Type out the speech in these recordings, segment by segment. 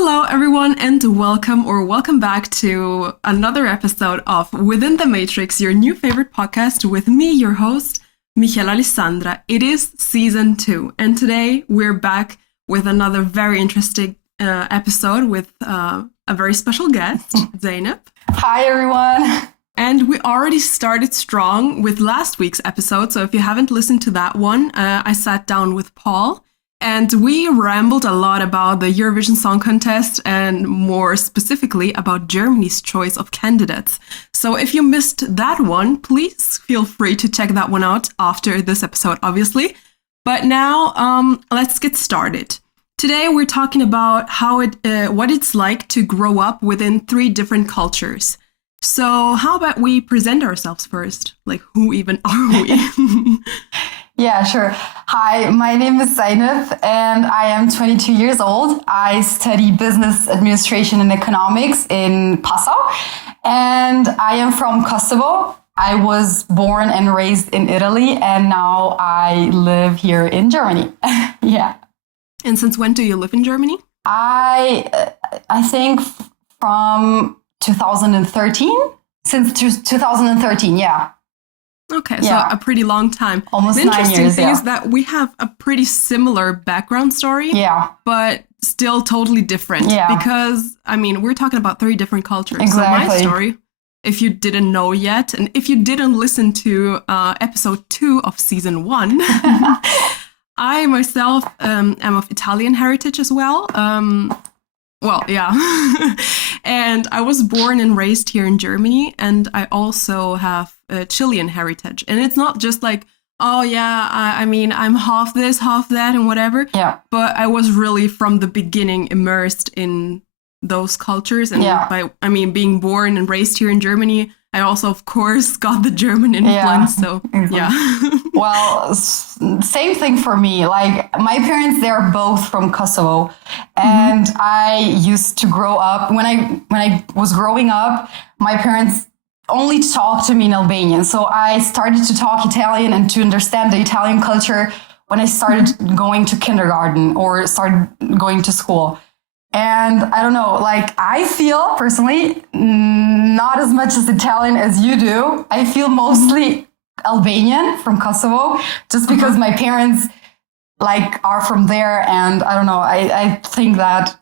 Hello, everyone, and welcome back to another episode of Within the Matrix, your new favorite podcast with me, your host, Michela A. It is season 2, and today we're back with another very interesting episode with a very special guest, Zainab. Hi, everyone. And we already started strong with last week's episode, so if you haven't listened to that one, I sat down with Paul. And we rambled a lot about the Eurovision Song Contest and more specifically about Germany's choice of candidates. So if you missed that one, please feel free to check that one out after this episode, obviously. But now, let's get started. Today, we're talking about what it's like to grow up within 3 different cultures. So how about we present ourselves first? Like, who even are we? Yeah, sure. Hi, my name is Zainab and I am 22 years old. I study business administration and economics in Passau and I am from Kosovo. I was born and raised in Italy and now I live here in Germany. Yeah. And since when do you live in Germany? I think from 2013. Since 2013, yeah. Okay, so a pretty long time. Almost 9 years, The interesting thing is that we have a pretty similar background story, but still totally different. Yeah. Because, I mean, we're talking about 3 different cultures. Exactly. So my story, if you didn't know yet, and if you didn't listen to episode 2 of season 1, I myself am of Italian heritage as well. And I was born and raised here in Germany, and I also have a Chilean heritage. And it's not just like, I mean, I'm half this, half that, and whatever. Yeah. But I was really from the beginning immersed in those cultures. And being born and raised here in Germany, I also, of course, got the German influence. So, Well, same thing for me. Like, my parents, they're both from Kosovo. And I used to grow up, when I was growing up, my parents only talked to me in Albanian. So I started to talk Italian and to understand the Italian culture when I started going to kindergarten or started going to school. And I don't know, like, I feel personally not as much as Italian as you do. I feel mostly Albanian from Kosovo, just because my parents are from there. And I don't know, I think that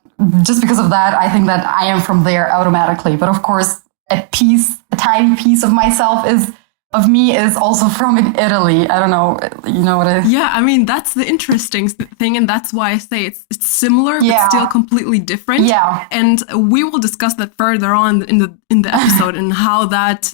just because of that, I think that I am from there automatically. But of course, a tiny piece of myself is also from Italy. I don't know, you know what I... Yeah, I mean, that's the interesting thing, and that's why I say it's similar, but still completely different. Yeah. And we will discuss that further on in the episode and how that,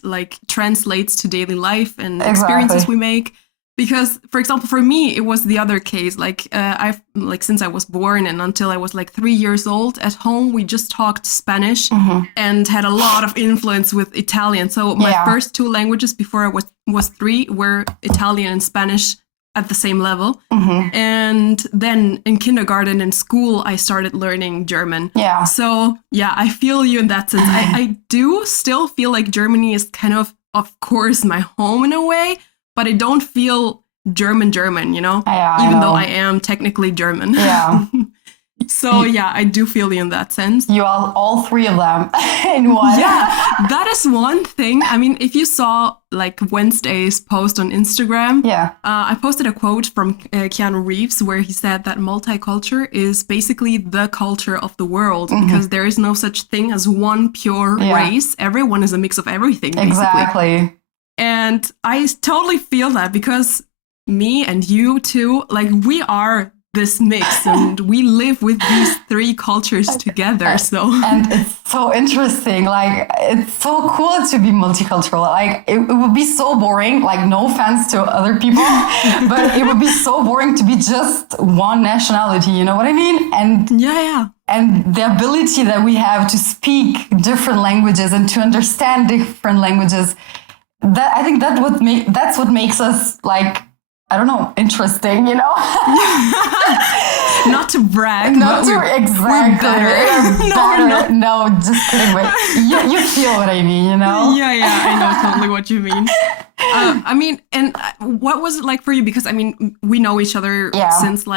translates to daily life and experiences we make. Because, for example, for me, it was the other case. Since I was born and until I was 3 years old, at home we just talked Spanish and had a lot of influence with Italian. So my first 2 languages before I was 3 were Italian and Spanish at the same level. And then in kindergarten and school, I started learning German. Yeah. So I feel you in that sense. I do still feel like Germany is kind of course, my home in a way. But I don't feel German, you know? Even though I am technically German. Yeah. So, I do feel you in that sense. You are all 3 of them in one. Yeah, that is one thing. I mean, if you saw, Wednesday's post on Instagram, I posted a quote from Keanu Reeves where he said that multiculture is basically the culture of the world because there is no such thing as one pure race. Everyone is a mix of everything, basically. Exactly. And I totally feel that because me and you too, we are this mix and we live with these 3 cultures together. So and it's so interesting. It's so cool to be multicultural. It would be so boring, no offense to other people, but it would be so boring to be just one nationality. You know what I mean? And and the ability that we have to speak different languages and to understand different languages. That I think that's what makes us I don't know, interesting, you know? Not to brag, exactly. We're better. No, just kidding. But you feel what I mean, you know? Yeah, I know totally what you mean. I mean, and what was it like for you? Because I mean, we know each other since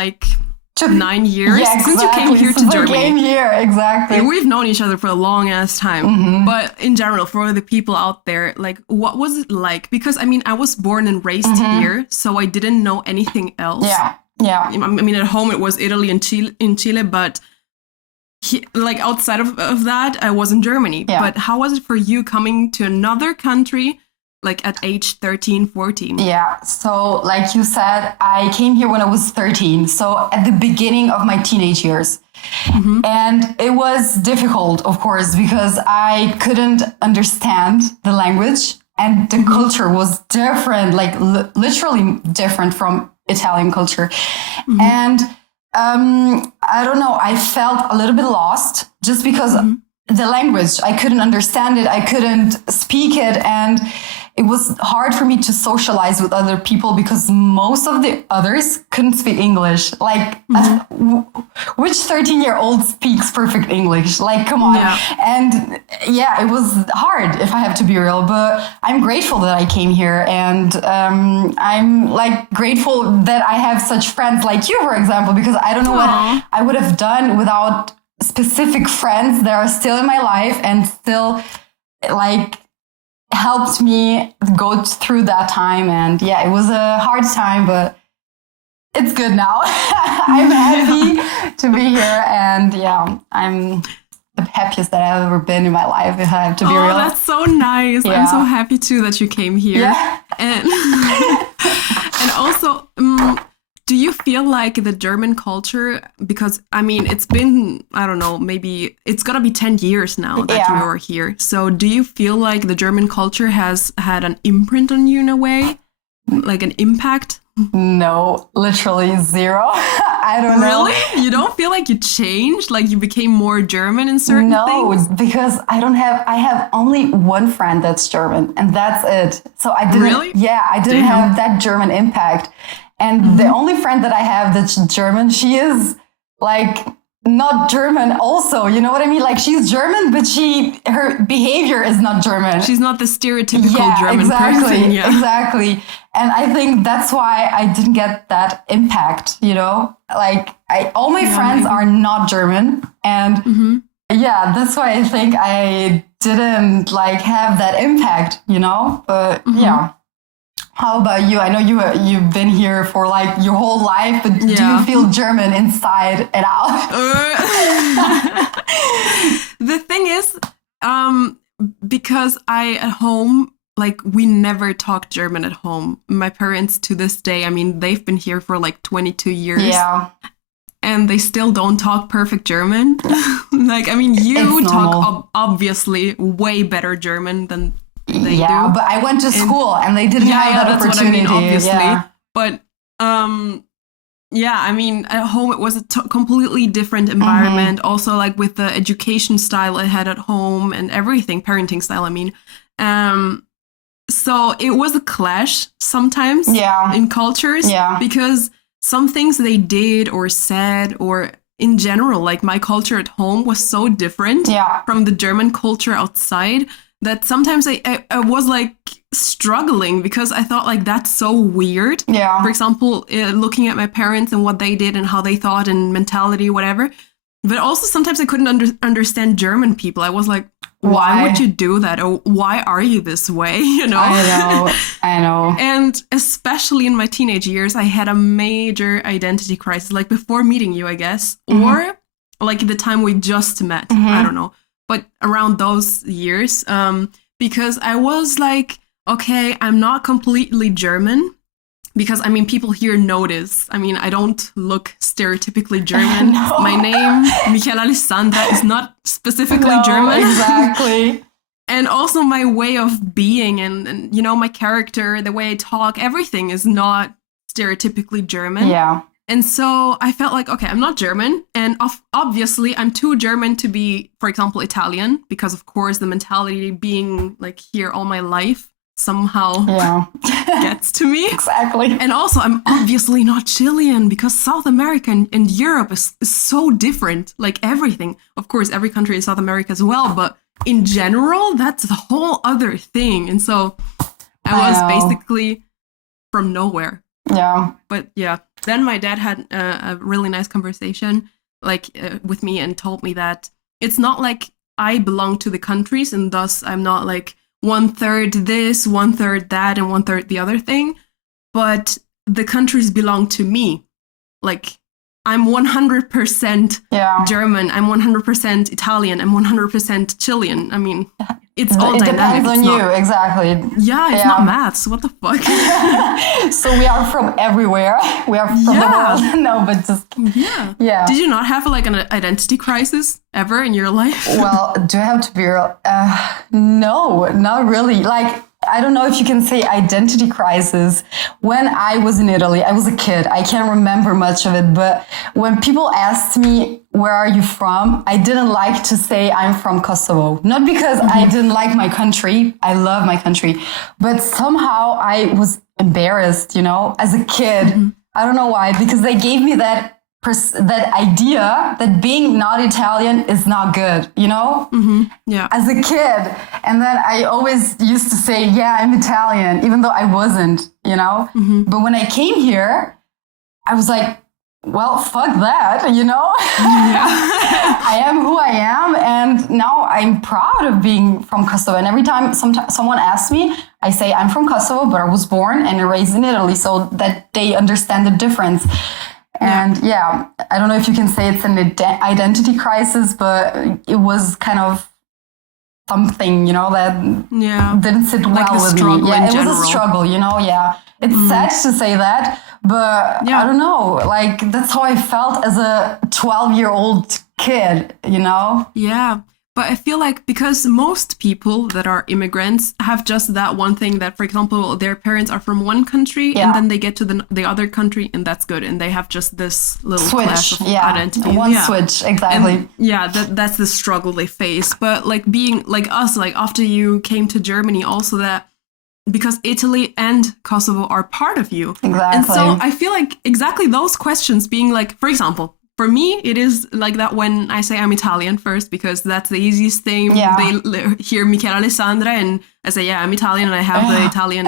9 years Yeah, exactly. since you came here to Since Germany. I came here, exactly. And we've known each other for a long ass time. But in general, for the people out there, like, what was it like? Because I mean, I was born and raised here, so I didn't know anything else. Yeah. I mean, at home it was Italy and Chile, but like outside of that, I was in Germany. Yeah. But how was it for you coming to another country, like at age 13, 14? Yeah. So, like you said, I came here when I was 13. So, at the beginning of my teenage years. And it was difficult, of course, because I couldn't understand the language and the culture was different, like literally different from Italian culture. And I don't know, I felt a little bit lost just because the language, I couldn't understand it, I couldn't speak it, and it was hard for me to socialize with other people because most of the others couldn't speak English. Like, which 13-year-old speaks perfect English? Like, come on. Yeah. And yeah, it was hard, if I have to be real, but I'm grateful that I came here. And I'm like grateful that I have such friends like you, for example, because I don't know what I would have done without specific friends that are still in my life and still like helped me go through that time. And yeah, it was a hard time, but it's good now. I'm happy to be here. And yeah, I'm the happiest that I've ever been in my life, if I have to be real. That's so nice. Yeah. I'm so happy too that you came here. Yeah. And also, do you feel like the German culture, because I mean, it's been, I don't know, maybe it's gonna be 10 years now that you are here. So do you feel like the German culture has had an imprint on you in a way? Like an impact? No, literally zero. I don't know. Really? You don't feel like you changed? Like you became more German in certain things? No, because I have only one friend that's German and that's it. So I didn't, I didn't have that German impact. And the only friend that I have that's German, she is like not German also, you know what I mean? Like she's German, but her behavior is not German. She's not the stereotypical German person. Yeah, exactly. And I think that's why I didn't get that impact, you know? Like all my friends are not German. And yeah, that's why I think I didn't like have that impact, you know? But yeah. How about you? I know you've been here for like your whole life, but do you feel German inside and out? The thing is, because at home, like we never talk German at home. My parents to this day, I mean, they've been here for like 22 years. Yeah. And they still don't talk perfect German. Like, I mean, you talk obviously way better German than they do. But I went to school and they didn't have that opportunity. What I mean, obviously. But I mean, at home it was a completely different environment. Also, like with the education style I had at home and everything, parenting style, I mean. So it was a clash sometimes in cultures because some things they did or said or in general, like my culture at home was so different from the German culture outside that sometimes I was like struggling because I thought like that's so weird. Yeah. For example, looking at my parents and what they did and how they thought and mentality, whatever. But also sometimes I couldn't understand German people. I was like, why would you do that? Or why are you this way? You know? I know. And especially in my teenage years, I had a major identity crisis, like before meeting you, I guess, or like the time we just met. I don't know. But around those years, because I was like, okay, I'm not completely German. Because, I mean, people here notice. I mean, I don't look stereotypically German. No. My name, Michela A, is not specifically German. Exactly. And also my way of being and, you know, my character, the way I talk, everything is not stereotypically German. Yeah. And so I felt like, okay, I'm not German. And obviously, I'm too German to be, for example, Italian. Because, of course, the mentality being like here all my life somehow gets to me. Exactly. And also, I'm obviously not Chilean because South America and Europe is so different. Like everything. Of course, every country in South America as well. But in general, that's a whole other thing. And so I was basically from nowhere. Yeah. But yeah. then my dad had a really nice conversation like with me and told me that it's not like I belong to the countries and thus I'm not like 1/3 this, 1/3 that, and 1/3 the other thing, but the countries belong to me. Like I'm 100% German, I'm 100% Italian, I'm 100% Chilean. I mean, it's all dynamic. Depends on you, exactly. Yeah, it's not maths. What the fuck? So we are from everywhere. We are from the world. No, but just yeah. Did you not have like an identity crisis ever in your life? Well, do I have to be real? No, not really. Like, I don't know if you can say identity crisis. When I was in Italy, I was a kid. I can't remember much of it. But when people asked me, where are you from? I didn't like to say I'm from Kosovo. Not because I didn't like my country. I love my country. But somehow I was embarrassed, you know, as a kid. I don't know why. Because they gave me that idea that being not Italian is not good, you know? Yeah. As a kid. And then I always used to say, yeah, I'm Italian, even though I wasn't, you know? But when I came here, I was like, well, fuck that, you know? I am who I am. And now I'm proud of being from Kosovo. And every time someone asks me, I say I'm from Kosovo, but I was born and raised in Italy, so that they understand the difference. And I don't know if you can say it's an identity crisis, but it was kind of something, you know, that didn't sit well with me. Yeah, it was a struggle, you know, It's sad to say that, but I don't know, like that's how I felt as a 12-year-old kid, you know? Yeah. But I feel like because most people that are immigrants have just that one thing that, for example, their parents are from one country and then they get to the other country and that's good. And they have just this little clash of identity. One switch, exactly. And, that's the struggle they face. But like being like us, like after you came to Germany, also that because Italy and Kosovo are part of you. Exactly. And so I feel like exactly those questions being like, for example, for me, it is like that when I say I'm Italian first, because that's the easiest thing. They hear Michela A and I say, yeah, I'm Italian and I have the Italian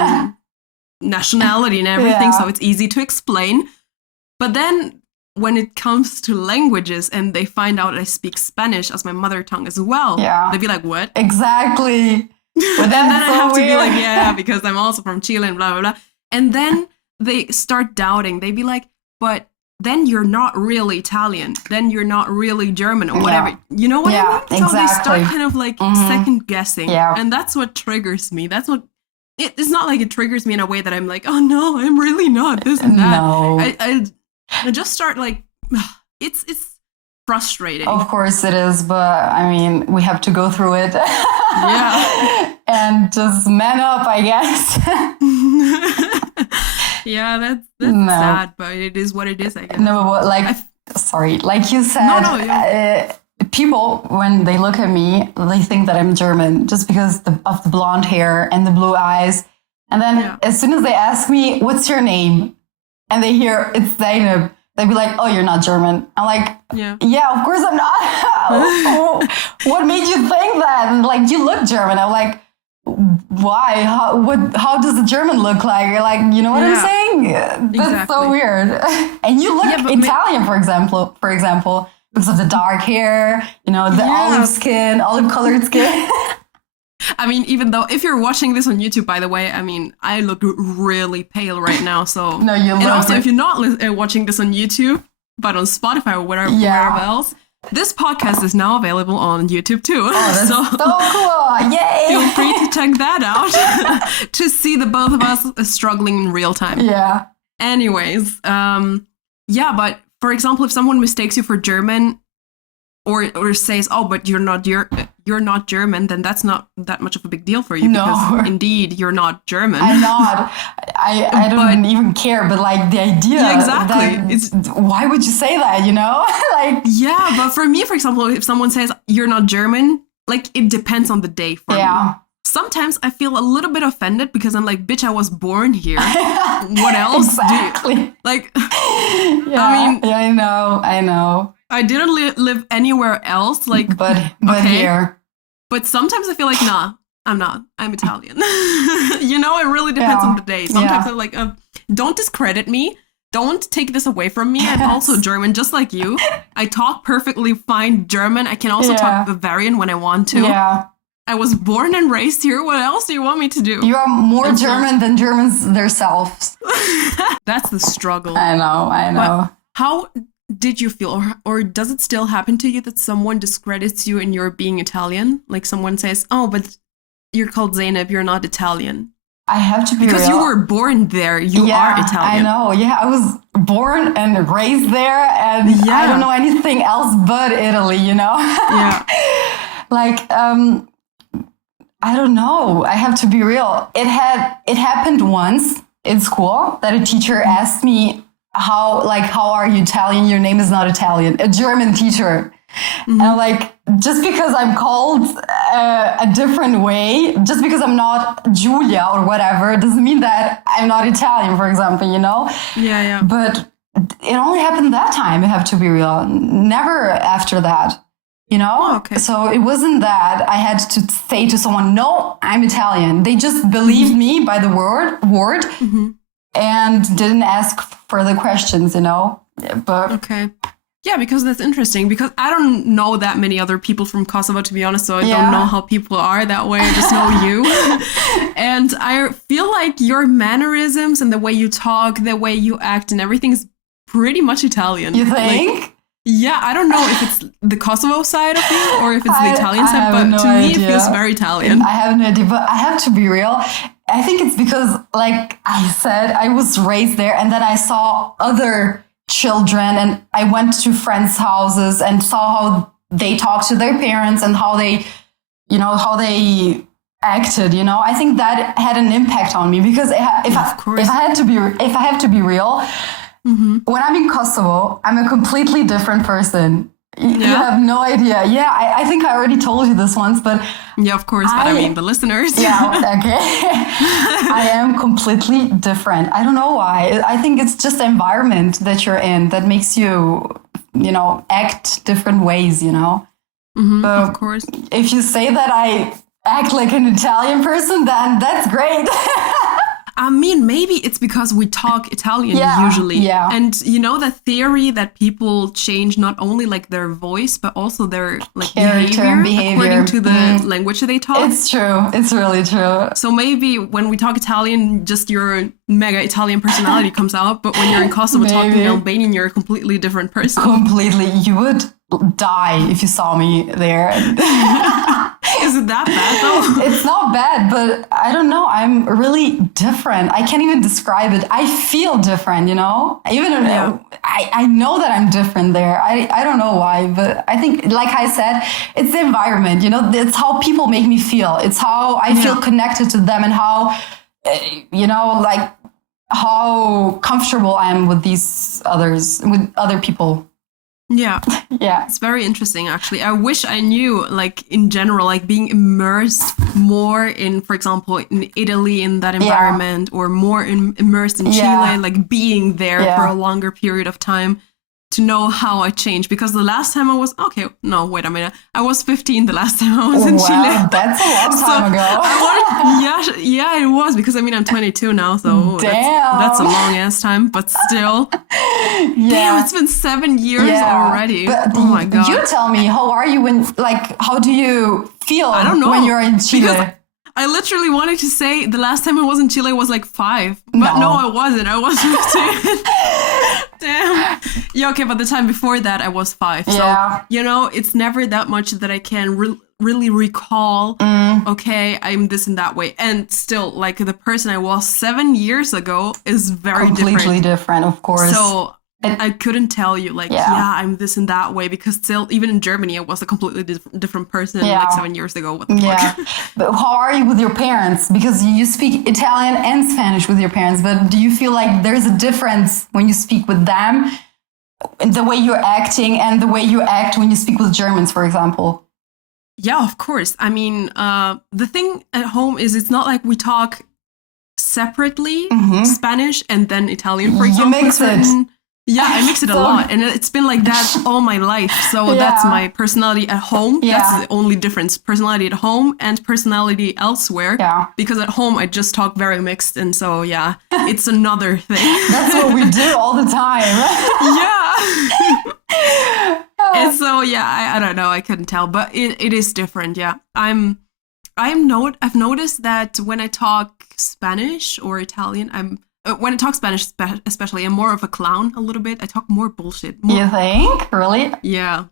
nationality and everything. So it's easy to explain. But then when it comes to languages and they find out I speak Spanish as my mother tongue as well, they'd be like, what? Exactly. But then I have to be like, because I'm also from Chile and blah, blah, blah. And then they start doubting. They'd be like, but then you're not really Italian. Then you're not really German or whatever. You know what I mean? Exactly. So they start kind of like second guessing. Yeah. And that's what triggers me. That's what it's not like it triggers me in a way that I'm like, oh no, I'm really not this and that. No. I just start like, it's frustrating. Of course it is, but I mean, we have to go through it. And just man up, I guess. Yeah, that's sad, but it is what it is, I guess. No, but like you said, people, when they look at me, they think that I'm German just because of the blonde hair and the blue eyes. And then as soon as they ask me, what's your name? And they hear it's Zainab, they'd be like, oh, you're not German. I'm like, yeah, of course I'm not. What made you think that? And like, you look German. I'm like, why? How does a German look like? You're like, you know what I'm saying? That's so weird. And you look Italian, for example, because of the dark hair, you know, the olive colored skin. I mean, even though if you're watching this on YouTube, by the way, I mean, I look really pale right now. So no, you look. And also, if you're not watching this on YouTube, but on Spotify or wherever else. This podcast is now available on YouTube too. Oh, that's so cool. Yay! Feel free to check that out to see the both of us struggling in real time. Yeah. Anyways, but for example, if someone mistakes you for German or says, "Oh, but you're not German," then that's not that much of a big deal for you because indeed you're not German. I'm not. I don't even care, but like the idea. Yeah, exactly. Why would you say that? You know, like but for me, for example, if someone says you're not German, like it depends on the day for me. Sometimes I feel a little bit offended because I'm like, bitch, I was born here. What else? Exactly. Like, I mean, I know. I didn't live anywhere else, like, but here. But sometimes I feel like, nah, I'm not. I'm Italian. You know, it really depends on the day. Sometimes I'm like, don't discredit me don't take this away from me. I'm also German, just like you. I talk perfectly fine German. I can also talk Bavarian when I want to. Yeah. I was born and raised here. What else do you want me to do? You are more German than Germans themselves. That's the struggle. I know. But how did you feel, or does it still happen to you that someone discredits you in your being Italian? Like someone says, oh, but you're called Zeynep, you're not Italian. I have to be because real. you were born there. You are Italian. I know. Yeah, I was born and raised there, and I don't know anything else but Italy. You know. Yeah. Like, I don't know. I have to be real. It happened once in school that a teacher asked me how are you Italian? Your name is not Italian. A German teacher. Mm-hmm. And like, just because I'm called a different way, just because I'm not Julia or whatever, doesn't mean that I'm not Italian, for example, you know? Yeah. But it only happened that time, I have to be real. Never after that, you know? Oh, okay. So it wasn't that I had to say to someone, no, I'm Italian. They just believed me by the word mm-hmm. and didn't ask further questions, you know? But okay. Yeah, because that's interesting, because I don't know that many other people from Kosovo, to be honest, so I don't know how people are that way. I just know you. And I feel like your mannerisms and the way you talk, the way you act and everything is pretty much Italian. You think? Like, yeah, I don't know if it's the Kosovo side of you or if it's the Italian side, but to me it feels very Italian. I have no idea, but I have to be real. I think it's because, like I said, I was raised there and then I saw other children and I went to friends' houses and saw how they talked to their parents and how they acted, you know. I think that had an impact on me because if I have to be real, mm-hmm. when I'm in Kosovo, I'm a completely different person. You have no idea. Yeah, I think I already told you this once, but yeah, of course. But I mean, the listeners. Yeah, okay. I am completely different. I don't know why. I think it's just the environment that you're in that makes you, you know, act different ways, you know. Mm-hmm, of course. If you say that I act like an Italian person, then that's great. I mean, maybe it's because we talk Italian usually. Yeah. And you know the theory that people change not only like their voice, but also their like behavior according to the language they talk. It's true. It's really true. So maybe when we talk Italian, just your mega Italian personality comes out. But when you're in Kosovo talking Albanian, you're a completely different person. Completely. You would die if you saw me there. Is it that bad though? It's not bad, but I don't know. I'm really different. I can't even describe it. I feel different, you know? I know that I'm different there. I don't know why, but I think, like I said, it's the environment, you know? It's how people make me feel. It's how I feel connected to them and how, you know, like how comfortable I am with with other people. Yeah. Yeah. It's very interesting, actually. I wish I knew, like, in general, like being immersed more in, for example, in Italy, in that environment, or more immersed in Chile, like being there for a longer period of time to know how I changed. Because the last time I was, I was 15 the last time I was in Chile. That's a long time ago. Yeah, it was, because I mean, I'm 22 now, so that's a long ass time, but still. Damn, it's been 7 years already. But oh my God. You tell me, how are you how do you feel I don't know, when you're in Chile? Because I literally wanted to say the last time I was in Chile was like 5. But no I wasn't. I was 15. Damn. Yeah, okay, but the time before that I was 5. So, you know, it's never that much that I can really recall, okay, I'm this and that way. And still, like, the person I was 7 years ago is very completely different, of course. So I couldn't tell you, like, I'm this and that way, because still, even in Germany, I was a completely different person like 7 years ago. What the fuck? But how are you with your parents? Because you speak Italian and Spanish with your parents, but do you feel like there's a difference when you speak with them, the way you're acting and the way you act when you speak with Germans, for example? Yeah, of course. I mean, the thing at home is it's not like we talk separately, Spanish and then Italian, for example. You mix it. Yeah, I mix it a lot. And it's been like that all my life. So that's my personality at home. Yeah. That's the only difference. Personality at home and personality elsewhere. Yeah. Because at home, I just talk very mixed. And so, yeah, it's another thing. That's what we do all the time. Yeah. And so, yeah, I don't know. I couldn't tell. But it is different. Yeah. I've noticed that when I talk Spanish or Italian, when I talk Spanish, especially, I'm more of a clown a little bit. I talk more bullshit. You think? Really? Yeah.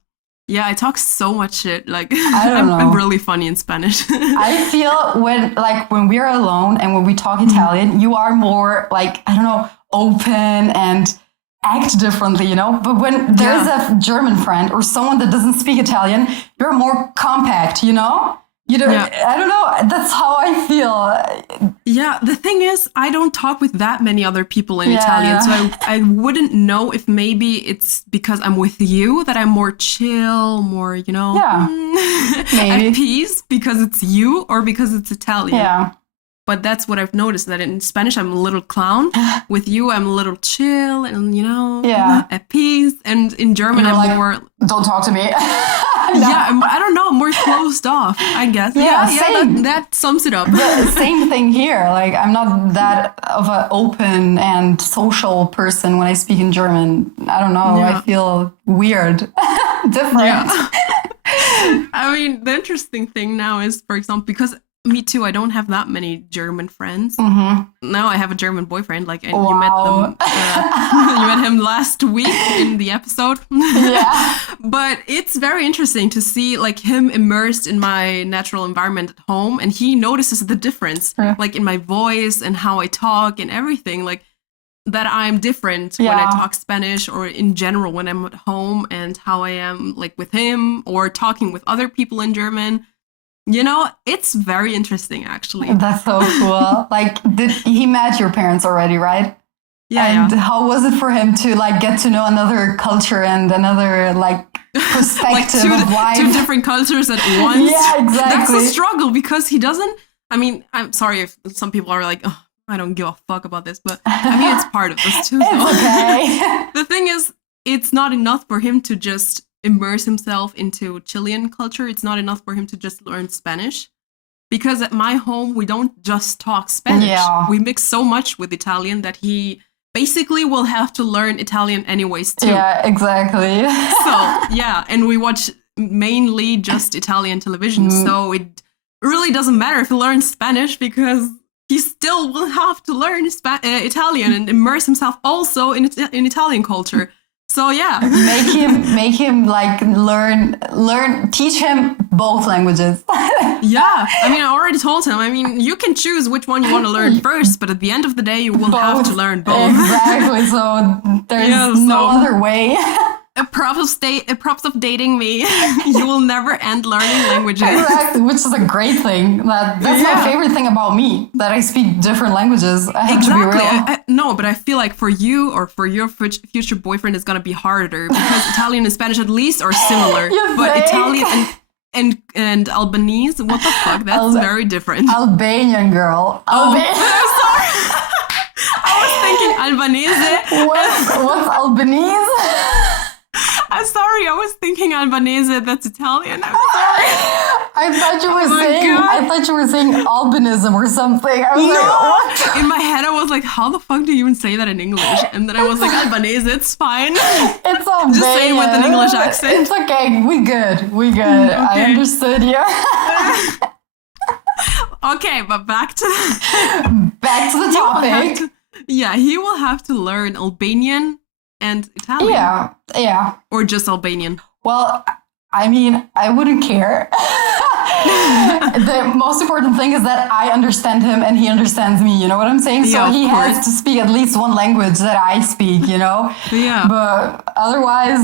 Yeah, I talk so much shit. Like, I don't know. I'm really funny in Spanish. I feel when we're alone and when we talk Italian, you are more like, I don't know, open and act differently, you know? But when there's a German friend or someone that doesn't speak Italian, you're more compact, you know? You know, I don't know. That's how I feel. Yeah, the thing is, I don't talk with that many other people in Italian, so I wouldn't know if maybe it's because I'm with you that I'm more chill, more, you know, maybe. at peace because it's you or because it's Italian. Yeah. But that's what I've noticed, that in Spanish, I'm a little clown. With you, I'm a little chill and, you know, at peace. And in German, I'm like, more... Don't talk to me. Yeah, I don't know, more closed off, I guess. Yeah, that sums it up. The same thing here. Like, I'm not that of an open and social person when I speak in German. I don't know. I feel weird. Different. Yeah. I mean, the interesting thing now is, for example, because me too, I don't have that many German friends. Mm-hmm. Now I have a German boyfriend, like, and you met them. You met him last week in the episode. Yeah. But it's very interesting to see, like, him immersed in my natural environment at home, and he notices the difference, like, in my voice and how I talk and everything, like, that I'm different when I talk Spanish or in general when I'm at home, and how I am, like, with him or talking with other people in German. You know, it's very interesting, actually. That's so cool. Like, he met your parents already, right? Yeah. And how was it for him to, like, get to know another culture and another, like, perspective like of life? Two different cultures at once. Yeah, exactly. That's a struggle because he doesn't... I mean, I'm sorry if some people are like, oh, I don't give a fuck about this, but I mean, it's part of this too. It's okay. The thing is, it's not enough for him to just immerse himself into Chilean culture. It's not enough for him to just learn Spanish. Because at my home, we don't just talk Spanish. Yeah. We mix so much with Italian that he basically will have to learn Italian anyways, too. Yeah, exactly. So, yeah, and we watch mainly just Italian television. So it really doesn't matter if he learns Spanish because he still will have to learn Italian and immerse himself also in Italian culture. So yeah, make him like teach him both languages. Yeah, I mean, I already told him. I mean, you can choose which one you want to learn first, but at the end of the day, you will have to learn both. Exactly. So there's no other way. Props of dating me. You will never end learning languages. Exactly, which is a great thing. That's my favorite thing about me, that I speak different languages. I have to be real. No, but I feel like for you or for your future boyfriend, it's going to be harder because Italian and Spanish at least are similar. But Italian and Albanese, what the fuck? That's very different. Albanian girl. Sorry. I was thinking Albanese. What's Albanese? I'm sorry, I was thinking Albanese, that's Italian. I'm sorry. I thought you were saying albinism or something. I was like, what? In my head I was like, how the fuck do you even say that in English? And then I was like, Albanese, it's fine. It's Albanian. Just say it with an English accent. It's okay, we good. Okay. I understood you. Okay, but back to the topic. He will have to learn Albanian and Italian. Yeah. Or just Albanian. Well, I mean, I wouldn't care. The most important thing is that I understand him and he understands me, you know what I'm saying? So he has to speak at least one language that I speak, you know? Yeah. But otherwise,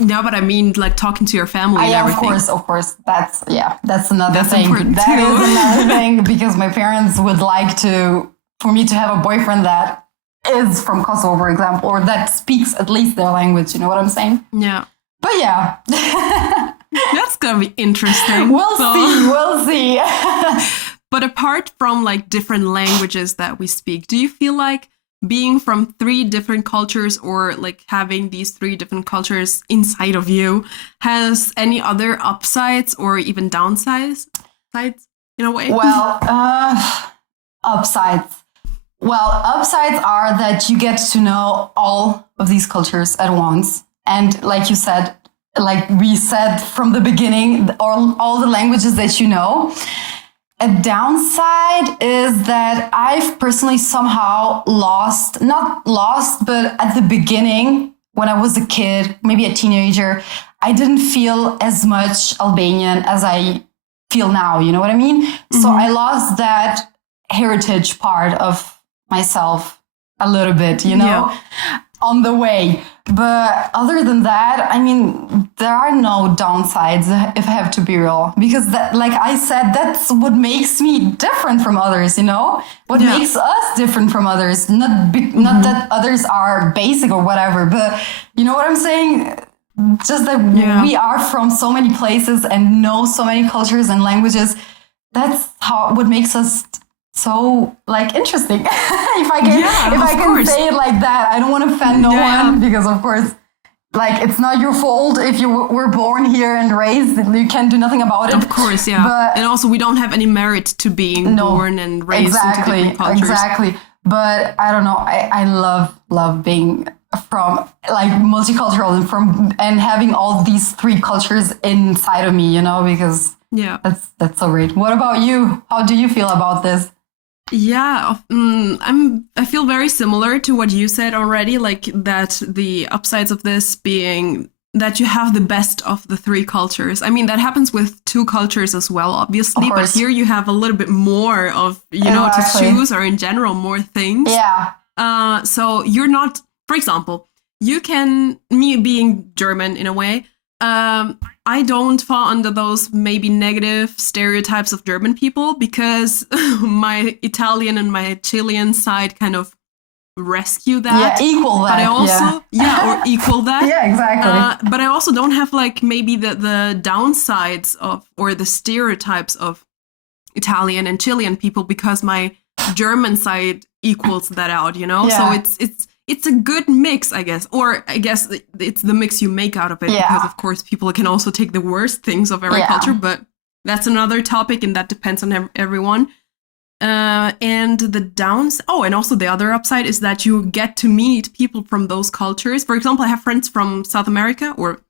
No, but I mean, like, talking to your family and everything. Of course. That's another thing. That is another thing, because my parents would like for me to have a boyfriend that is from Kosovo, for example, or that speaks at least their language, you know what I'm saying? Yeah. But yeah. That's gonna be interesting. We'll see. But apart from, like, different languages that we speak, do you feel like being from 3 different cultures, or like having these 3 different cultures inside of you, has any other upsides or even downsides in a way? Well, upsides. Well, upsides are that you get to know all of these cultures at once. And like you said, like we said from the beginning, all the languages that you know. A downside is that I've personally somehow not lost, but at the beginning, when I was a kid, maybe a teenager, I didn't feel as much Albanian as I feel now. You know what I mean? Mm-hmm. So I lost that heritage part of myself a little bit, you know, on the way. But other than that, I mean, there are no downsides, if I have to be real, because that, like I said, that's what makes me different from others, you know, what makes us different from others. Not that others are basic or whatever, but you know what I'm saying? Just that we are from so many places and know so many cultures and languages. That's what makes us so like interesting. if I can say it like that, I don't want to offend no one, because of course, like, it's not your fault if you were born here and raised. You can't do nothing about it. Of course, yeah. But, and also, we don't have any merit to being born and raised into different cultures. Exactly. But I don't know. I love being from like multicultural and having all these 3 cultures inside of me, you know, because that's so great. What about you? How do you feel about this? Yeah, I feel very similar to what you said already, like that the upsides of this being that you have the best of the 3 cultures. I mean, that happens with 2 cultures as well, obviously, but here you have a little bit more of, you know, to choose, or in general, more things. Yeah. So you're not, for example, me being German in a way, I don't fall under those maybe negative stereotypes of German people, because my Italian and my Chilean side kind of rescue that. Yeah, equal that. But I also, or equal that. Yeah, exactly. But I also don't have like maybe the downsides of, or the stereotypes of Italian and Chilean people, because my German side equals that out, you know? So it's a good mix, I guess. Or I guess it's the mix you make out of it. Yeah. Because, of course, people can also take the worst things of every culture. But that's another topic, and that depends on everyone. And the and also the other upside is that you get to meet people from those cultures. For example, I have friends from South America, or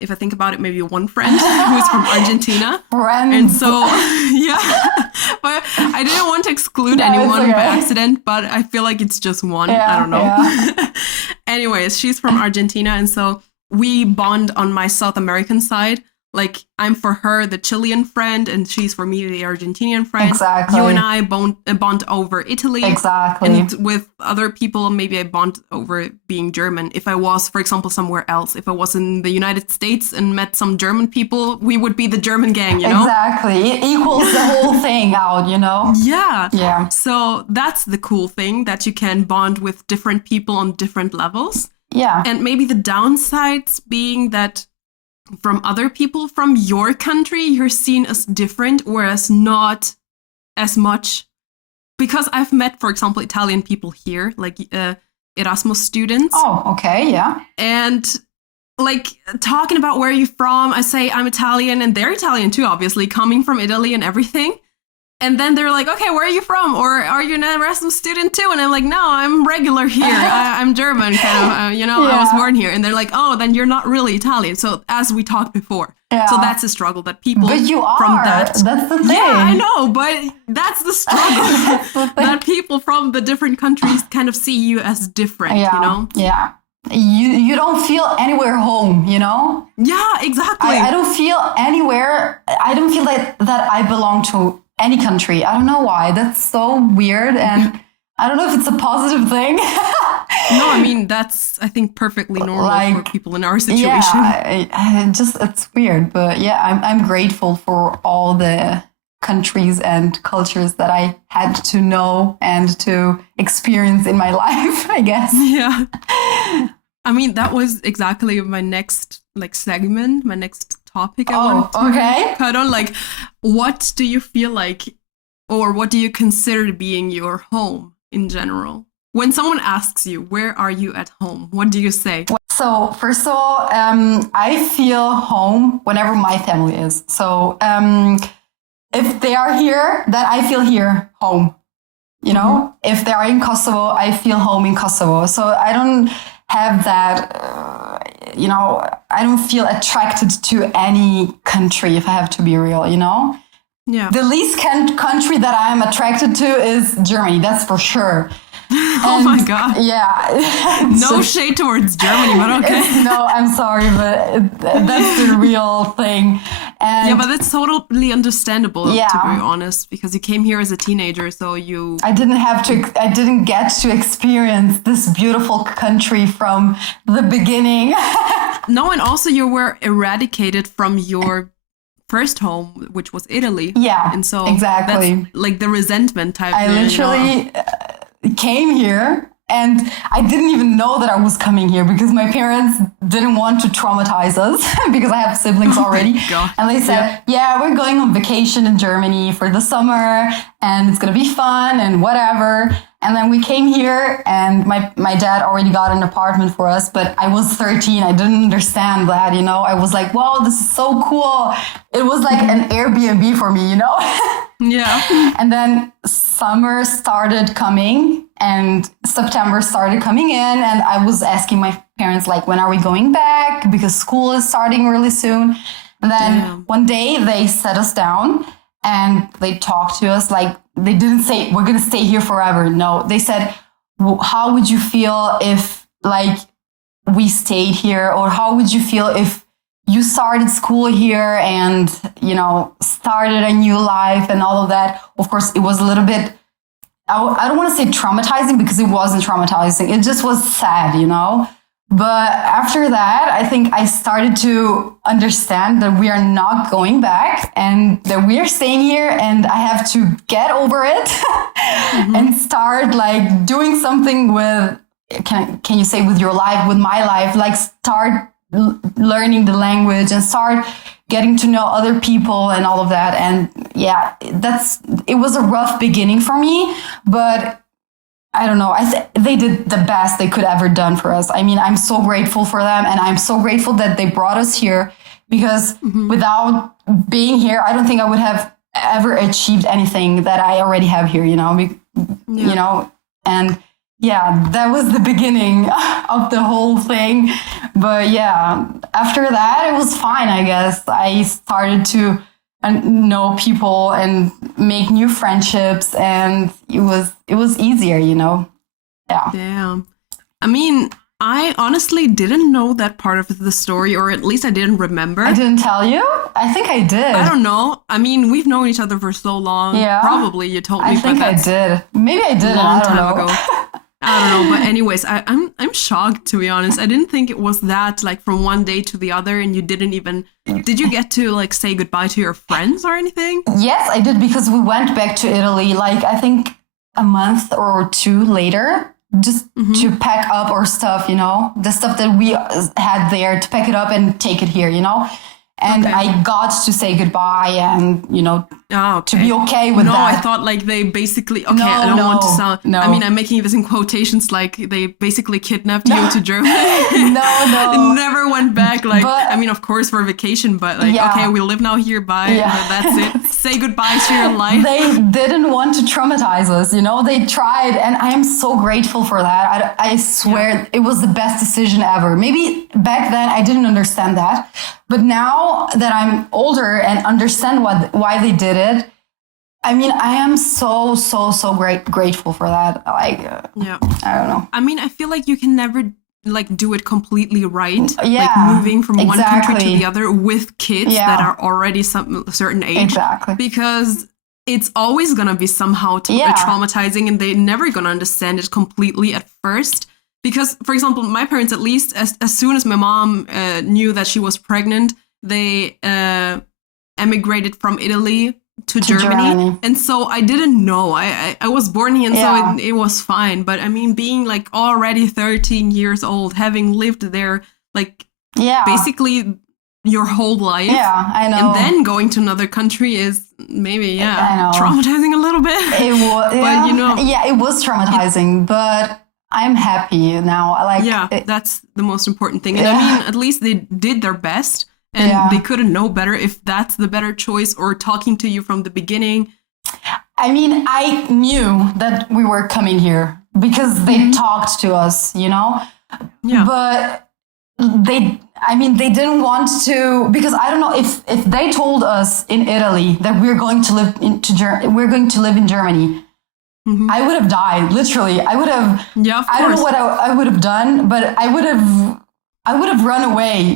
if I think about it, maybe one friend who is from Argentina. Friends. And so, but I didn't want to exclude anyone by accident, but I feel like it's just one. I don't know. Yeah. Anyways, she's from Argentina, and so we bond on my South American side. Like, I'm for her the Chilean friend, and she's for me the Argentinian friend. Exactly. You and I bond over Italy. Exactly. And with other people, maybe I bond over being German. If I was, for example, somewhere else, if I was in the United States and met some German people, we would be the German gang, you know? Exactly. It equals the whole thing out, you know? Yeah. Yeah. So that's the cool thing, that you can bond with different people on different levels. Yeah. And maybe the downsides being that from other people from your country, you're seen as different, or as not as much. Because I've met, for example, Italian people here, like Erasmus students. Oh, okay, yeah. And like talking about where you're from, I say I'm Italian, and they're Italian too, obviously, coming from Italy and everything. And then they're like, okay, where are you from? Or are you an Erasmus student too? And I'm like, no, I'm regular here. I'm German, kind of, you know, I was born here. And they're like, oh, then you're not really Italian. So as we talked before. Yeah. So that's a struggle that people but you are. From that. That's the thing. Yeah, I know, but that's the struggle. That people from the different countries kind of see you as different, you know? Yeah. You don't feel anywhere home, you know? Yeah, exactly. I don't feel anywhere. I don't feel that I belong to any country. I don't know why. That's so weird. And I don't know if it's a positive thing. No, I mean, that's, I think, perfectly normal for people in our situation. Yeah, it's weird. But yeah, I'm grateful for all the countries and cultures that I had to know and to experience in my life, I guess. Yeah. I mean, that was exactly my next segment, my next topic I wanted to cut on. Like, what do you feel like, or what do you consider being your home in general? when someone asks you, where are you at home? What do you say? So first of all, I feel home whenever my family is. So if they are here, then I feel here home. You know, if they are in Kosovo, I feel home in Kosovo. So I don't have that, I don't feel attracted to any country, if I have to be real, you know? Yeah. The least country that I am attracted to is Germany, that's for sure. Oh my God. Yeah. No shade towards Germany, but okay. No, I'm sorry, but that's the real thing. And yeah, but that's totally understandable, to be honest, because you came here as a teenager, so I didn't get to experience this beautiful country from the beginning. No, and also you were eradicated from your first home, which was Italy. Yeah, and so exactly. That's like the resentment type. I literally came here and I didn't even know that I was coming here because my parents didn't want to traumatize us because I have siblings already. And they said, yeah, we're going on vacation in Germany for the summer and it's going to be fun and whatever. And then we came here and my dad already got an apartment for us, but I was 13. I didn't understand that, you know. I was like, wow, this is so cool. It was like an Airbnb for me, you know. Yeah. And then summer started coming and September started coming in and I was asking my parents, like, when are we going back? Because school is starting really soon. And then one day they sat us down and they talked to us like, they didn't say, we're going to stay here forever. No, they said, well, how would you feel if like we stayed here? Or how would you feel if you started school here and, you know, started a new life and all of that? Of course, it was a little bit, I don't want to say traumatizing because it wasn't traumatizing. It just was sad, you know? But after that, I think I started to understand that we are not going back and that we are staying here and I have to get over it and start like doing something with, can you say with your life, with my life, like start learning the language and start getting to know other people and all of that. And yeah, it was a rough beginning for me, but I don't know. They did the best they could ever done for us. I mean, I'm so grateful for them. And I'm so grateful that they brought us here because without being here, I don't think I would have ever achieved anything that I already have here, you know, you know, and yeah, that was the beginning of the whole thing. But yeah, after that, it was fine, I guess. I started to know people and make new friendships and it was easier, you know. Yeah. I mean, I honestly didn't know that part of the story, or at least I didn't remember. I didn't tell you? I think I did. I don't know. I mean, we've known each other for so long. Yeah. Probably you told me. I think I did. Maybe I did. A long time know. ago. I don't know, but anyways, I'm shocked, to be honest. I didn't think it was that like from one day to the other, and you didn't even. Did you get to like say goodbye to your friends or anything? Yes, I did because we went back to Italy. Like I think a month or two later, just to pack up our stuff. You know, the stuff that we had there to pack it up and take it here. You know. And I got to say goodbye and, you know, to be okay with that. No, I thought like they basically, I don't want to sound, I mean, I'm making this in quotations, like they basically kidnapped you to Germany. No. Never went back. Like, I mean, of course, for vacation, but like, okay, we live now here, bye. Yeah. That's it. Say goodbye to your life. They didn't want to traumatize us, you know, they tried. And I am so grateful for that. I swear it was the best decision ever. Maybe back then I didn't understand that. But now that I'm older and understand why they did it, I mean, I am so grateful for that. Like, I don't know. I mean, I feel like you can never like do it completely right. Yeah, like moving from one country to the other with kids that are already a certain age. Exactly. Because it's always gonna be somehow traumatizing, and they're never gonna understand it completely at first. Because, for example, my parents, at least, as soon as my mom knew that she was pregnant, they emigrated from Italy to Germany. And so I didn't know. I was born here, and so it was fine. But I mean, being like already 13 years old, having lived there, like basically your whole life. Yeah, I know. And then going to another country is maybe, traumatizing a little bit. It was, but, you know. Yeah, it was traumatizing, but I'm happy now. That's the most important thing. And I mean, at least they did their best, and they couldn't know better if that's the better choice, or talking to you from the beginning. I mean, I knew that we were coming here because they talked to us, Yeah. But they didn't want to, because I don't know if they told us in Italy that we're going to live in Germany, I would have died. Literally, I would have. Yeah, of course. I don't know what I would have done, but I would have run away,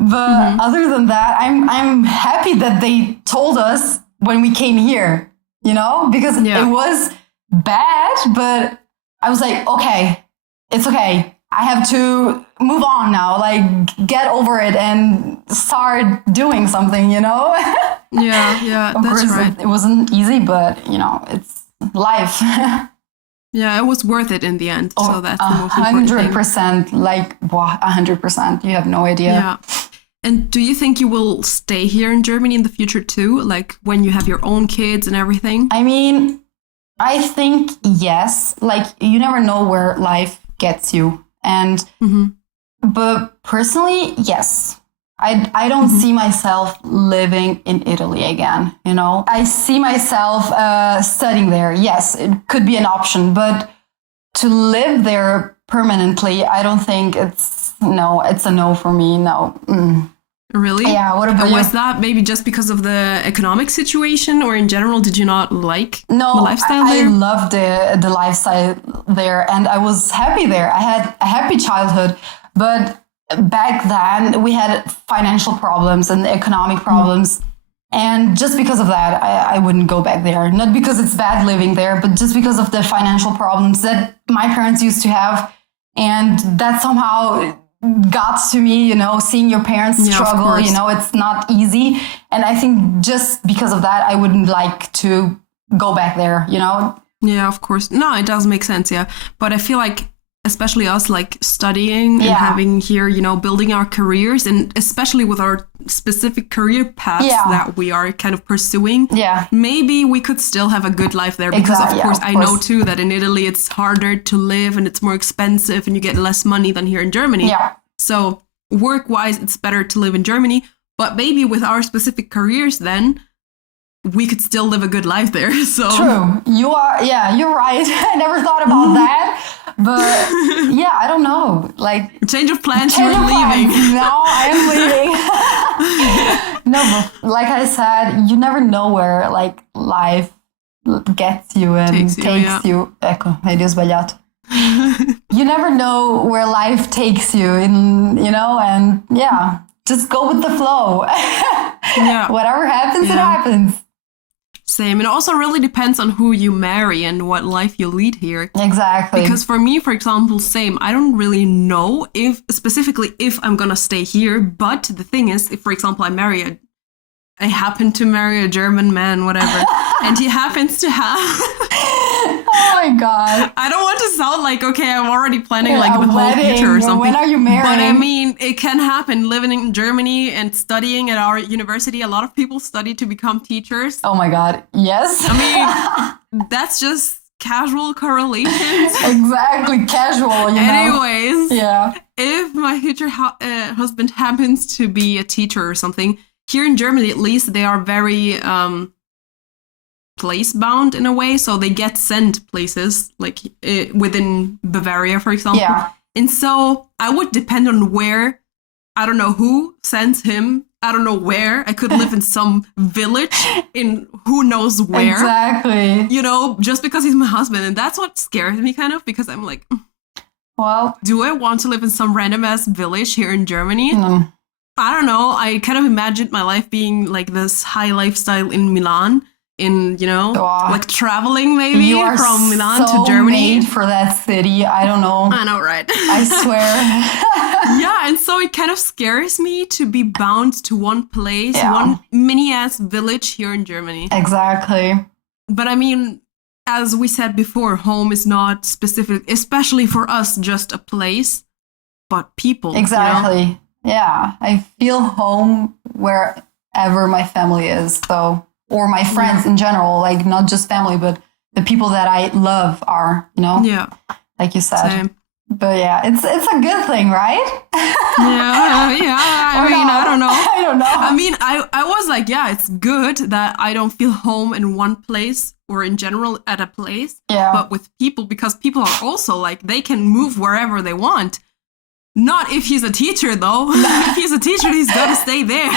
But other than that, I'm happy that they told us when we came here, because it was bad, but I was like, okay, it's okay. I have to move on now, like get over it and start doing something, Yeah, of that's course, right. it wasn't easy, but it's life. Yeah, it was worth it in the end. So that's the most important thing. 100%, like 100%. You have no idea. Yeah. And do you think you will stay here in Germany in the future too? Like when you have your own kids and everything? I mean, I think yes. Like you never know where life gets you. And, but personally, yes. I don't see myself living in Italy again, I see myself studying there. Yes, it could be an option, but to live there permanently, I don't think it's a no for me. No. Really? Yeah. What about you? Was that maybe just because of the economic situation, or in general, did you not like the lifestyle there? I loved the lifestyle there, and I was happy there. I had a happy childhood, but back then we had financial problems and economic problems. And just because of that, I wouldn't go back there. Not because it's bad living there, but just because of the financial problems that my parents used to have. And that somehow got to me, seeing your parents struggle, it's not easy. And I think just because of that, I wouldn't like to go back there, Yeah, of course. No, it does make sense, yeah. But I feel like, especially us, like studying and having here, building our careers, and especially with our specific career paths that we are kind of pursuing, maybe we could still have a good life there. Because of course, I know too that in Italy it's harder to live and it's more expensive and you get less money than here in Germany. Yeah. So work-wise, it's better to live in Germany. But maybe with our specific careers then, we could still live a good life there. So true. You're right. I never thought about that. But yeah, I don't know. Like change of plans, you're leaving. No, I am leaving. No, but like I said, you never know where like life gets you and takes you. Ecco, vedi, ho sbagliato. You never know where life takes you and just go with the flow. Whatever happens, it happens. Same. It also really depends on who you marry and what life you lead here. Exactly. Because for me, for example, same. I don't really know if I'm going to stay here. But the thing is, if, for example, I happen to marry a German man, whatever, and he happens to have... Oh my God. I don't want to sound like, okay, I'm already planning like the whole future or something. When are you marrying? But I mean, it can happen. Living in Germany and studying at our university, a lot of people study to become teachers. Oh my God. Yes. I mean, that's just casual correlations. Exactly. Casual, Anyways, if my future husband happens to be a teacher or something, here in Germany, at least, they are very place bound in a way. So they get sent places like within Bavaria, for example. Yeah. And so I would depend on where. I don't know who sends him. I don't know where. I could live in some village in who knows where. Exactly. Just because he's my husband. And that's what scares me kind of, because I'm like, well, do I want to live in some random ass village here in Germany? No. I don't know. I kind of imagined my life being like this high lifestyle in Milan, like traveling maybe from Milan to Germany. Made for that city. I don't know. I know, right? I swear. Yeah, and so it kind of scares me to be bound to one place, one mini-ass village here in Germany. Exactly. But I mean, as we said before, home is not specific, especially for us, just a place, but people. Exactly. Yeah, I feel home wherever my family is, though. Or my friends in general, like not just family, but the people that I love are, Yeah. like you said. Same. But yeah, it's a good thing, right? Yeah. I mean, no? I don't know. I don't know. I mean, I was like, yeah, it's good that I don't feel home in one place or in general at a place. Yeah. But with people, because people are also like, they can move wherever they want. Not if he's a teacher, though. If he's a teacher, he's got to stay there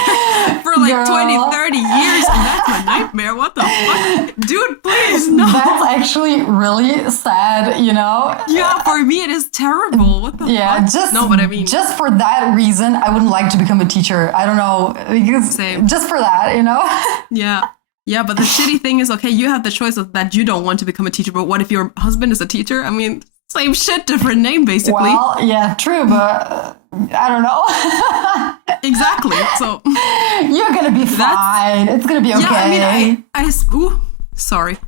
for like Girl. 20, 30 years. And that's a nightmare. What the fuck? Dude, please, no. That's actually really sad, you know? Yeah, for me, it is terrible. What the fuck? No, but I mean, just for that reason, I wouldn't like to become a teacher. I don't know. Because Same. Just for that, you know? Yeah. Yeah, but the shitty thing is, okay, you have the choice of that you don't want to become a teacher, but what if your husband is a teacher? I mean, same shit, different name, basically. Well, yeah, true, but I don't know. Exactly. So you're gonna be fine. It's gonna be okay. Yeah, I mean,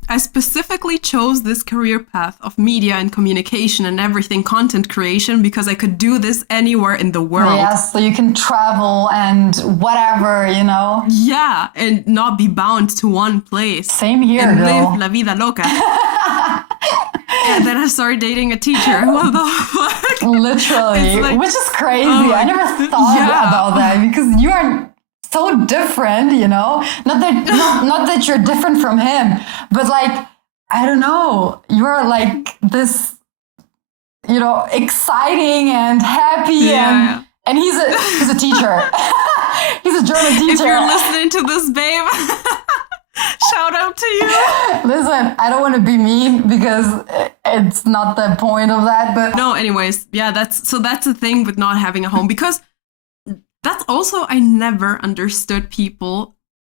I specifically chose this career path of media and communication and everything, content creation, because I could do this anywhere in the world. Yes, so you can travel and whatever, you know. Yeah, and not be bound to one place. Same here, and girl. live la vida loca. And then I started dating a teacher. What the fuck? Literally, like, which is crazy. I never thought about that because you are so different, you know. Not that you're different from him, but like I don't know, you're like this, you know, exciting and happy, and he's a teacher. He's a German teacher. If you're listening to this, babe. Shout out to you. Listen, I don't want to be mean because it's not the point of that, but no, anyways, yeah, that's the thing with not having a home, because that's also, I never understood people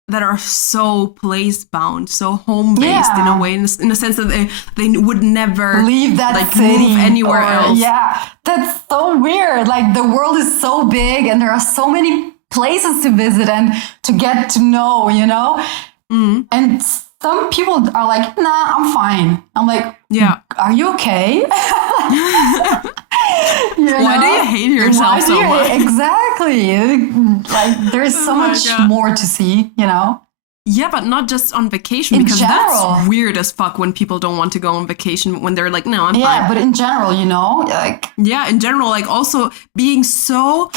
that are so place bound, so home based in a way, in a sense that they would never leave that like city move anywhere else. Yeah, that's so weird. Like the world is so big and there are so many places to visit and to get to know, you know. Mm. And some people are like, nah, I'm fine. I'm like, yeah, are you okay? Why do you hate yourself so much? Exactly. Like there's so much more to see, you know? Yeah, but not just on vacation, because that's weird as fuck when people don't want to go on vacation when they're like, no, I'm fine. Yeah, but in general, you know, like... Yeah, in general, like also being so...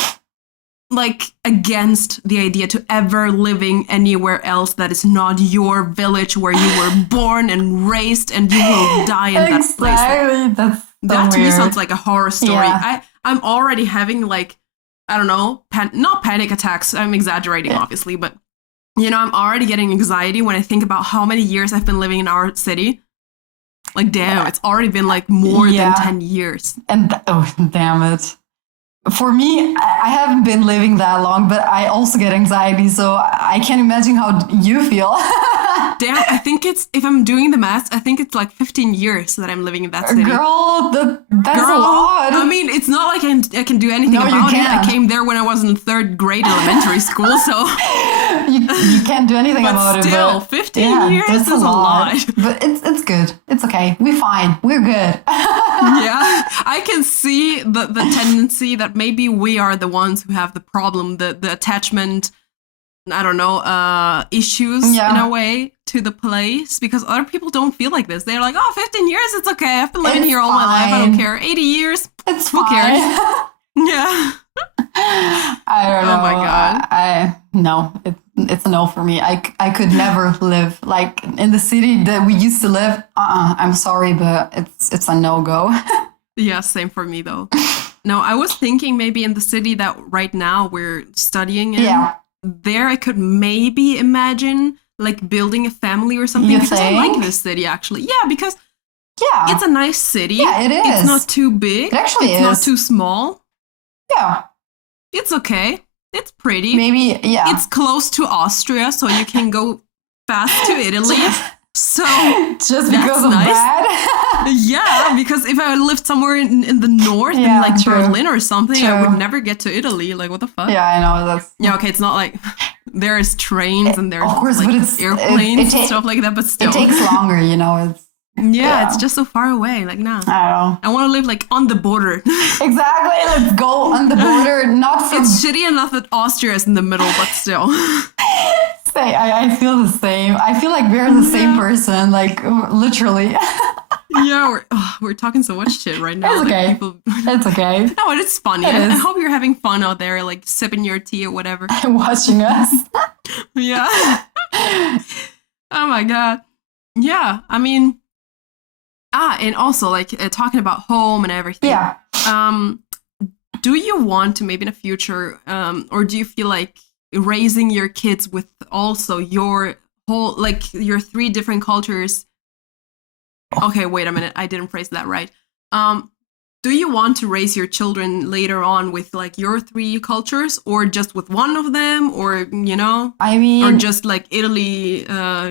like against the idea to ever living anywhere else that is not your village where you were born and raised and you will die in that place. That's that to me sounds like a horror story. Yeah. I'm already having like, I don't know, not panic attacks. I'm exaggerating, obviously, but you know, I'm already getting anxiety when I think about how many years I've been living in our city. Like, damn, it's already been like more than 10 years. And damn it. For me, I haven't been living that long, but I also get anxiety, so I can't imagine how you feel. Damn, I think if I'm doing the math, I think it's like 15 years that I'm living in that city. Girl, that's a lot. I mean, it's not like I can do anything about it. I came there when I was in 3rd grade elementary school, so... you can't do anything about it. But still, 15 years is a lot. But it's good. It's okay. We're fine. We're good. Yeah, I can see the tendency that maybe we are the ones who have the problem, the attachment, I don't know, issues in a way to the place, because other people don't feel like this. They're like, oh, 15 years, it's okay. I've been living here all my life. I don't care. 80 years, who cares? Yeah. I don't know. Oh my God. No, it's a no for me. I could never live like in the city that we used to live. I'm sorry, but it's a no-go. Yeah, same for me though. No, I was thinking maybe in the city that right now we're studying in. Yeah. There I could maybe imagine like building a family or something. You because think? I like this city actually. Yeah, because it's a nice city. Yeah, it is. It's not too big. It actually It's not too small. Yeah. It's okay. It's pretty. Maybe, yeah. It's close to Austria, so you can go fast to Italy. So just because of that? Yeah, because if I lived somewhere in the north, in like Berlin or something, I would never get to Italy. Like, what the fuck? Yeah, I know. That's... Yeah, okay, it's not like there's trains and there's of course, like but it's, airplanes and stuff like that, but still. It takes longer, you know. It's just so far away. Like, nah. I don't know. I want to live like on the border. Exactly. Let's go on the border. Not from... It's shitty enough that Austria is in the middle, but still. I feel the same. I feel like we're the same person. Like, literally. Yeah, we're talking so much shit right now. It's okay. It's okay. No, but it's funny. I hope you're having fun out there, like sipping your tea or whatever. Watching us. Yeah. Oh my God. Yeah, I mean, and also like talking about home and everything. Yeah. Do you want to maybe in the future, or do you feel like raising your kids with also your whole, like your 3 different cultures? Okay, wait a minute. I didn't phrase that right. Do you want to raise your children later on with like your 3 cultures, or just with one of them, or, you know? I mean... Or just like Italy,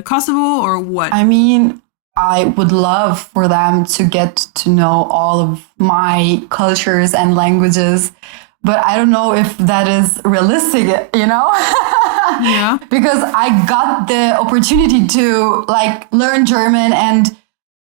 Kosovo, or what? I mean, I would love for them to get to know all of my cultures and languages, but I don't know if that is realistic, you know? Yeah. Because I got the opportunity to like learn German and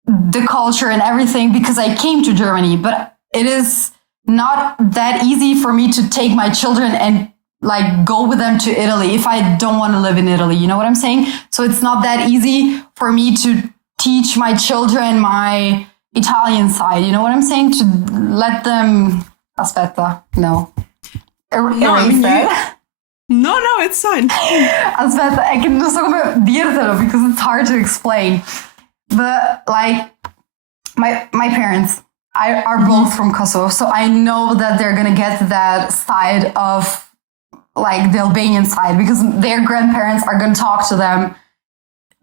the culture and everything because I came to Germany, but it is not that easy for me to take my children and like go with them to Italy if I don't want to live in Italy. You know what I'm saying? So it's not that easy for me to teach my children my Italian side. You know what I'm saying? To let them... Aspetta, no. No, I mean, no, it's fine. Aspetta, è che non so come dirtelo because it's hard to explain. But like my parents are both from Kosovo, so I know that they're gonna get that side of like the Albanian side because their grandparents are gonna talk to them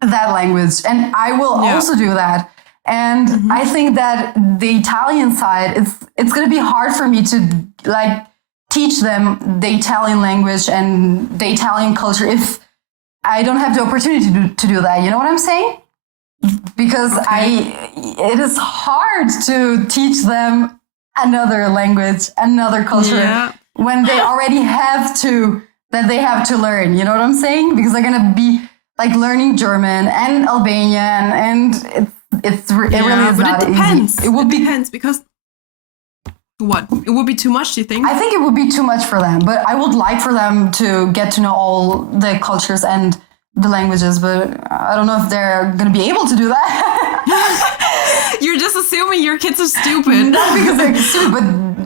that language, and I will also do that. And I think that the Italian side, it's gonna be hard for me to like teach them the Italian language and the Italian culture if I don't have the opportunity to do that. You know what I'm saying? Because it is hard to teach them another language, another culture when they already have to learn. You know what I'm saying? Because they're gonna be like learning German and Albanian, and it really is not easy. It depends because what? It would be too much, do you think? I think it would be too much for them, but I would like for them to get to know all the cultures and the languages, but I don't know if they're going to be able to do that. You're just assuming your kids are stupid. Not because they're stupid,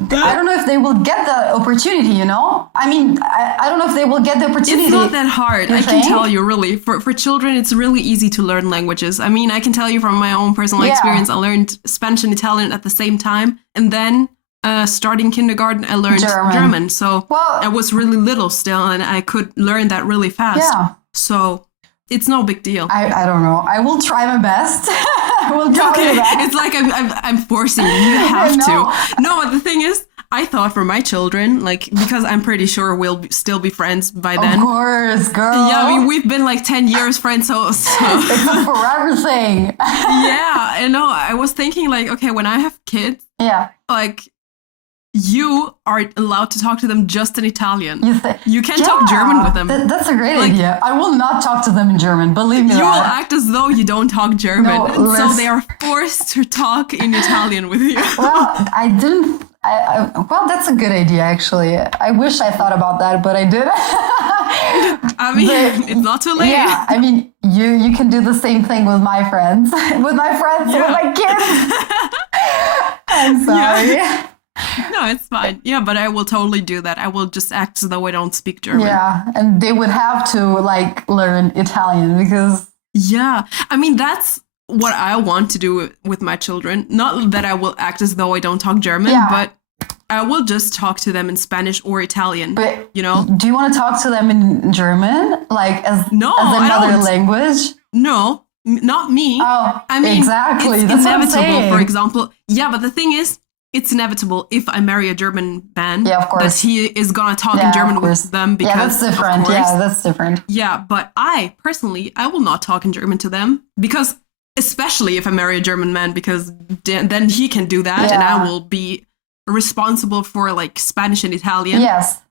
but I don't know if they will get the opportunity, you know? I mean, I don't know if they will get the opportunity. It's not that hard. I can tell you, really. For children, it's really easy to learn languages. I mean, I can tell you from my own personal experience, I learned Spanish and Italian at the same time. And then starting kindergarten, I learned German. So I was really little still, and I could learn that really fast. Yeah. So it's no big deal. I don't know. I will try my best. I will try my best. It's like I'm forcing you. You have to. No, but the thing is, I thought for my children, like, because I'm pretty sure we'll still be friends by then. Of course, girl. Yeah, I mean, we've been like 10 years friends, so. It's a forever thing. Yeah, I know. I was thinking like, okay, when I have kids, like, you are allowed to talk to them just in Italian. You can't talk German with them. That's a great idea. I will not talk to them in German, believe me. You will act as though you don't talk German. No, so they are forced to talk in Italian with you. Well, I didn't. Well, that's a good idea, actually. I wish I thought about that, but I didn't. I mean, it's not too late. Yeah, I mean, you can do the same thing with my friends. With my kids. I'm sorry. Yeah. No, it's fine. Yeah, but I will totally do that. I will just act as though I don't speak German. Yeah, and they would have to like learn Italian because... Yeah, I mean, that's what I want to do with my children. Not that I will act as though I don't talk German, but I will just talk to them in Spanish or Italian. But, you know? Do you want to talk to them in German? Like as another language? No, not me. Oh, I mean, exactly. It's That's inevitable, for example. Yeah, but the thing is, it's inevitable if I marry a German man of course. that he is going to talk in German with them because that's different. Yeah, that's different. Yeah, but I will not talk in German to them because especially if I marry a German man because then he can do that and I will be responsible for like Spanish and Italian. Yes.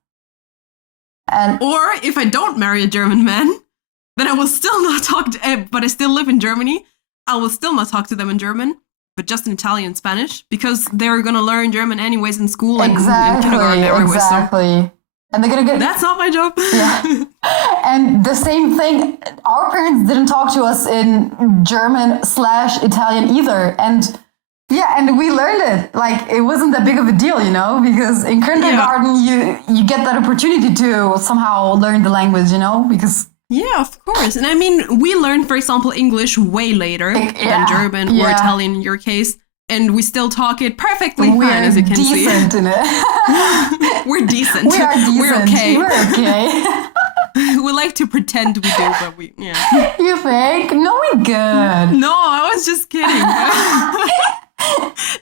Or if I don't marry a German man, then I will still not talk but I still live in Germany. I will still not talk to them in German. But just in Italian and Spanish, because they're going to learn German anyways in school and in kindergarten and everywhere. Exactly. So and they're going to get... That's not my job. Yeah. And the same thing, our parents didn't talk to us in German/Italian either. And Yeah, and we learned it. Like, it wasn't that big of a deal, you know, because in kindergarten, you get that opportunity to somehow learn the language, you know, because... Yeah, of course. And I mean, we learned, for example, English way later than German or Italian in your case. And we still talk it perfectly fine, as you can see. We're decent in it. We're decent. We are decent. We're okay. We're okay. We like to pretend we do, but yeah. You think? No, we good. No, I was just kidding.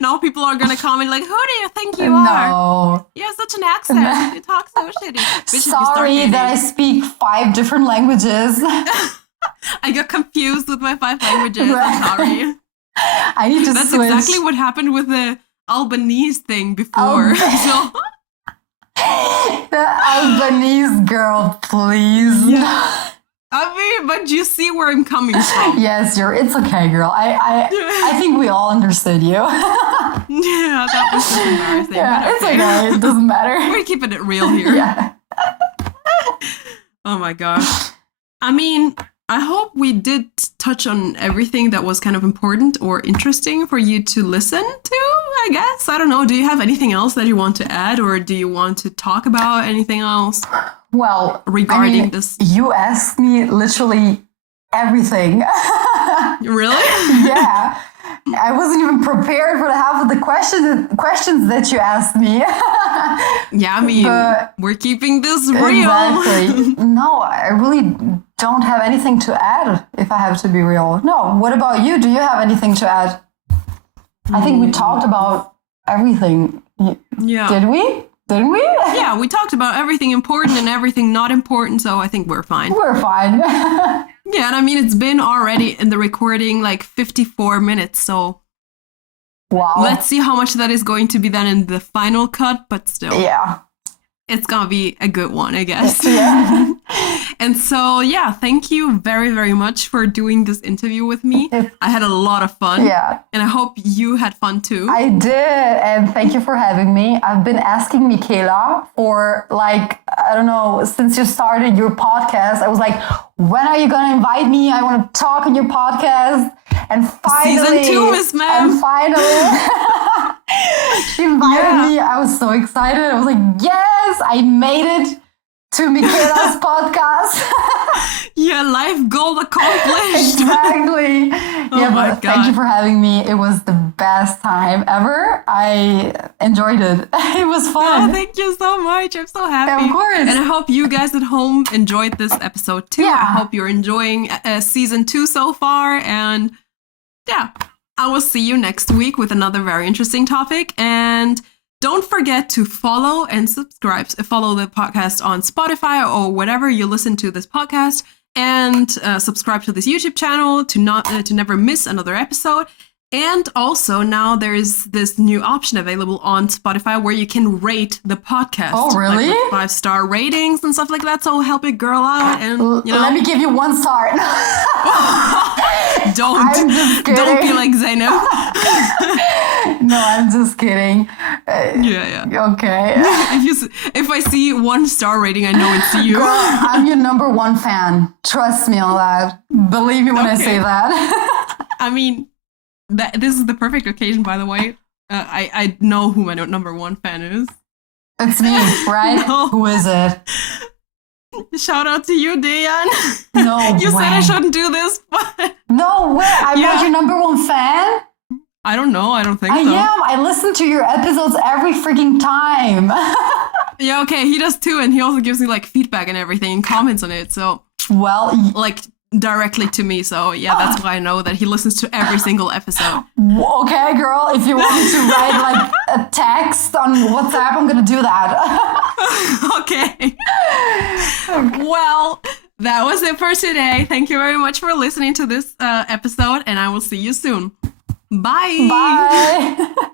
Now people are gonna comment like, who do you think you are? No. You have such an accent. You talk so shitty. Sorry that I speak 5 different languages. I got confused with my 5 languages. I'm sorry. I need to That's switch. exactly what happened with the Albanese thing before. So the Albanese girl, please. Yeah. I mean, but you see where I'm coming from. Yes, it's okay, girl. I think we all understood you. Yeah, that was just embarrassing. Yeah, it's okay. It doesn't matter. We're keeping it real here. Yeah. Oh my gosh. I mean, I hope we did touch on everything that was kind of important or interesting for you to listen to, I guess. I don't know. Do you have anything else that you want to add, or do you want to talk about anything else? Well, regarding this, you asked me literally everything. Really? Yeah. I wasn't even prepared for the half of the questions that you asked me. Yeah, I mean, we're keeping this real. Exactly. No, I really don't have anything to add, if I have to be real. No, what about you? Do you have anything to add? I think we talked about everything. Yeah. Did we? Didn't we? Yeah, we talked about everything important and everything not important, so I think we're fine. We're fine. Yeah, and I mean, it's been already in the recording like 54 minutes, so... Wow. Let's see how much that is going to be then in the final cut, but still. Yeah. It's gonna be a good one, I guess. Yeah. And so, yeah, thank you very, very much for doing this interview with me. I had a lot of fun. Yeah. And I hope you had fun too. I did. And thank you for having me. I've been asking Michela for like, I don't know, since you started your podcast, I was like, when are you going to invite me? I want to talk on your podcast. And finally, Season 2, Miss Ma'am. And finally, she invited me. I was so excited. I was like, yes, I made it to Michela's podcast. Yeah, life goal accomplished. Exactly. Oh my God. Thank you for having me. It was the best time ever. I enjoyed it. It was fun. Oh, thank you so much. I'm so happy. Yeah, of course. And I hope you guys at home enjoyed this episode too. Yeah. I hope you're enjoying season 2 so far. And yeah, I will see you next week with another very interesting topic. And don't forget to follow and subscribe. Follow the podcast on Spotify or whatever you listen to this podcast, and subscribe to this YouTube channel to never miss another episode. And also now there's this new option available on Spotify where you can rate the podcast. Oh, really? Like with 5-star ratings and stuff like that. So help a girl out, and you know. Let me give you 1 star. Don't be like Zainab. No, I'm just kidding. Yeah. Okay. If I see 1-star rating, I know it's you. Girl, I'm your number 1 fan. Trust me on that. Believe me when I say that. I mean, this is the perfect occasion, by the way. I know who my number 1 fan is. It's me, right? No. Who is it? Shout out to you, Diane. No You way. said I shouldn't do this, but... No way. I'm not your number 1 fan? I don't know. I don't think so. I am. I listen to your episodes every freaking time. Yeah, okay. He does too. And he also gives me like feedback and everything and comments on it. So, well, like directly to me. So yeah, that's why I know that he listens to every single episode. Okay, girl. If you want to write like a text on WhatsApp, I'm going to do that. Okay. Well, that was it for today. Thank you very much for listening to this episode. And I will see you soon. Bye. Bye.